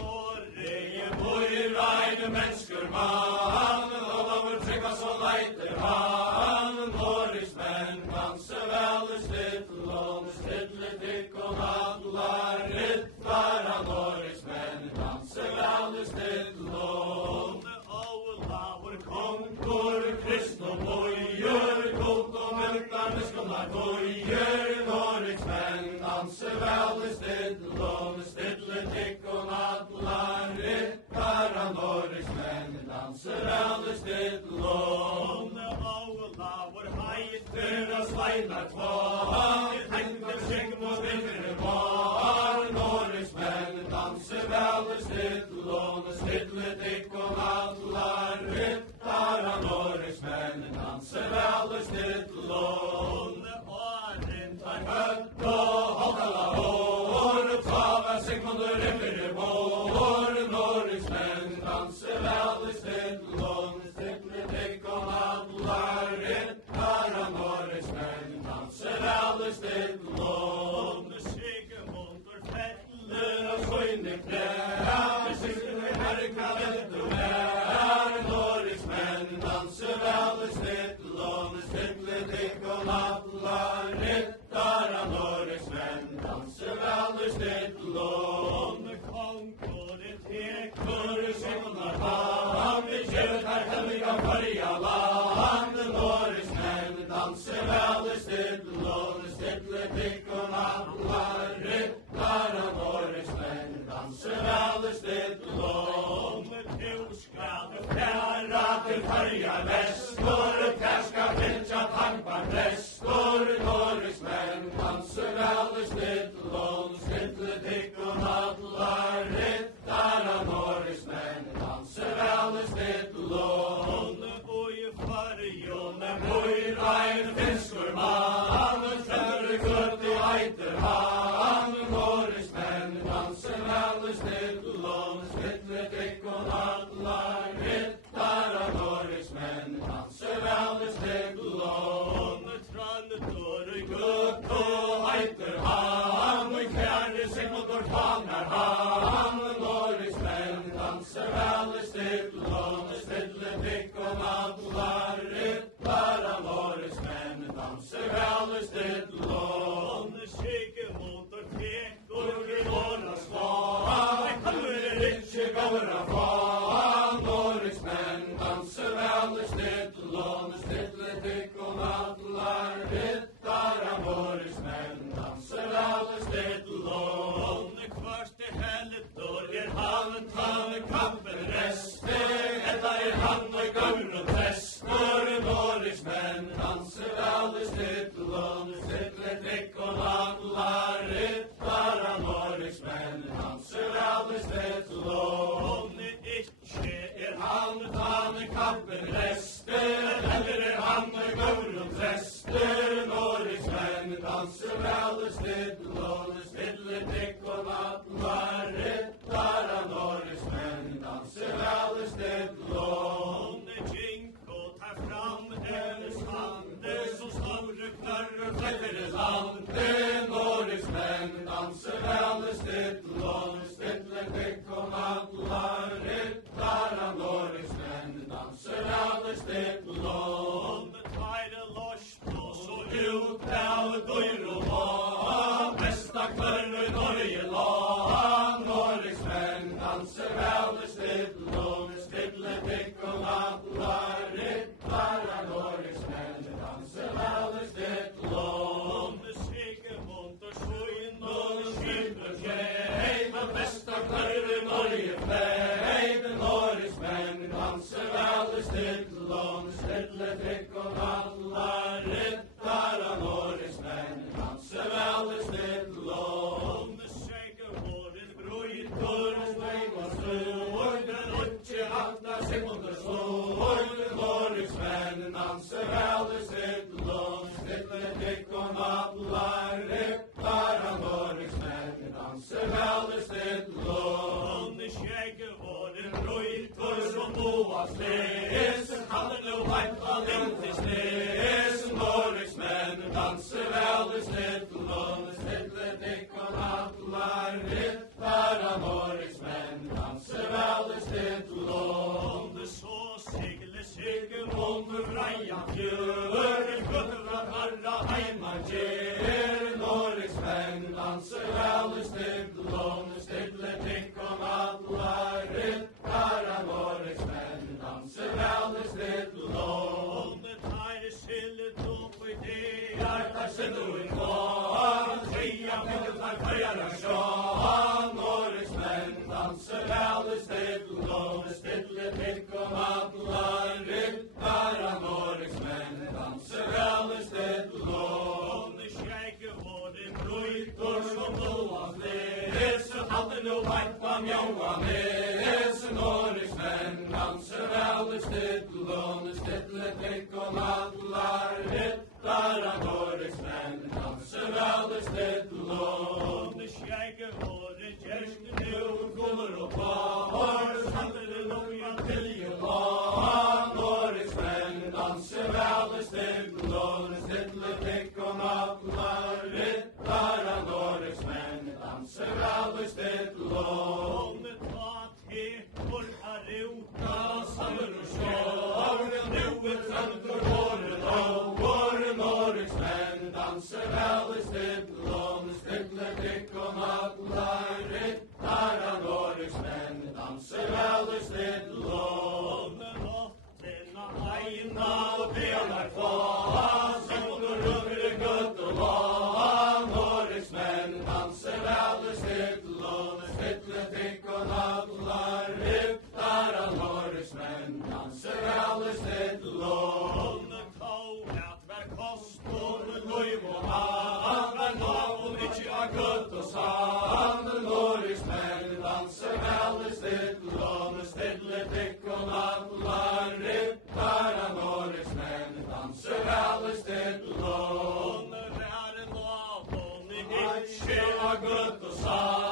Norge bor reine mennesker mann, og lover tryggva så leiter han. Norges menn danse vel i stittel, og stittle tikk og nadlar ryttar av Norges menn danse vel i stittel, og Aula konkur kristne bojer, kult og mørklar miskunnar bojer. Norges menn danse vel i stittel, og stittle tikk og nadlar ryttar av Norges menn danse vel i stittel, og Aula heitur og sveinar tvar, tenker seg mot vinter var. Norges menn danse vel i stittel, og stittle tikk og nadlar ryttar av Norges menn danse vel i stittel, og tar høtt og halkala hår, tava Sigmundur yfir vår. Norges menn danse vel i stittel, og stittle tikk og nadlar ryttar av Norges menn danse vel i stittel, og Sigmundur feller og skøyner klær, Sigmundur herka velter vær. Norges menn danse vel i stittel, og stittle tikk og nadlar ryttar av Norges menn danse vel i stittel, og konkur tekur Sigmundar hand, vi kjører her helliga farja land. Norges menn danse vel i stittel, og stittle tikk og nadlar ryttar av Norges menn danse vel i stittel, og du skal færa til farja vestor, der skal finja tankbar prestor. Norges menn danse vel i stittel, og stittle tikk og nadlar ryttar av Norges menn danse vel i stittel, og i farjone bor ein finskur mann, trønder kutt i eiter han. Norges menn danse vel i stittel, og stittle tikk og nadlar ryttar av Norges menn danse vel i stittel, og trønder kutt og eiter han, kjære Sigmundur fanger han. Norges menn danse vel i stittel, og stittle tikk og nadlar ryttar av Norges menn danse vel i stittel, og Sigmundur tekur i våra svar, kalver ikkje gavra faen. Norges menn danse vel i stittel, og stittle tikk og nadlar ryttar av Norges menn danse vel i stittel, og kvarste heldur han tann kampen reste, etta han og gaur og prestor. Norges menn danse vel i stittel, og stittle tikk og nadlar ryttar av Norges menn danse vel i stittel, og ikkje han tann kampen reste, eller han og gaur og prestor. Norges menn danse vel i stittel, og stittle tikk og nadlar ryttar av Norges menn danse vel i stittel, og Jinko tar fram hennes hande, som store knarrer fletter i landet. Norges menn danse vel i stittel, og stittle tikk og nadlar ryttar av Norges menn danse vel i stittel, og tveire lost og så ut av døyr og vann, besta kvarre i Norge land. Norges menn danse vel i stittel, og stittle tikk og nadlar ryttar av Norges menn danse vel i stittel, og Sigmundur skøyn og skylder kjeim, og besta kvarre i Norge feid. Norges menn danse vel i stittel, og stittle tikk og nadlar ryttar av Norges menn danse vel i stittel, og Sigmundur brøytur svein og stor, den ikkje hattar Sigmundur stor. Norges menn danse vel i stittel, og stittle tikk og nadlar ryttar av Norges menn danse vel i stittel, og Sigmundur brøytur som boas les, kaller no heimt av lintis les. Norges menn danse vel i stittel, og stittle tikk og nadlar ryttar av Norges menn Norrismenn danser alle stedlån. Onde så segle segel under freia fjør, guttra karra heiman gjer. Norrismenn danser alle stedlån, stedle tikk om alla ryttara. Norrismenn danser alle stedlån. Onde tar sillet opp i det, hjarta sindur i kål, tria pintar fyrjar og sjål. Norrismenn danser alle stedlån, stedle tikk om alla ryttara. Norrismenn danser alle stedlån. Skjegge håren brøytor som blåa fles, hadde no varpa mjåa mes. Norrismenn danser alle stedlån, stedle tikk om alla ryttara. Norrismenn danser alle stedlån. Skjegge håren kjersten nu guller og par, hadde det noja til jo la. Norrismenn danser alle stedlån, stedle tikk om alla ryttara. Norrismenn danser alle stedlån. Ta til for a ruta, samler og sjår, nu trønder håret over. Norrismenn danser alle stedlån, stedle tikk om alla ryttara. Norrismenn danser alle stedlån. Aina og pelar fast, under rugre gutt og la. Norrismenn danser alle stedlån, stedle tikk og alla ryttara. Norrismenn danser alle stedlån. At hver kostor, løyv og hand, hver lav og ikkje av gutt og sand. Norrismenn danser alle stedlån, stedle tikk og alla ryttara. Norrismenn danser alle stedlån. Vær en lav og ikkje av gutt og sand.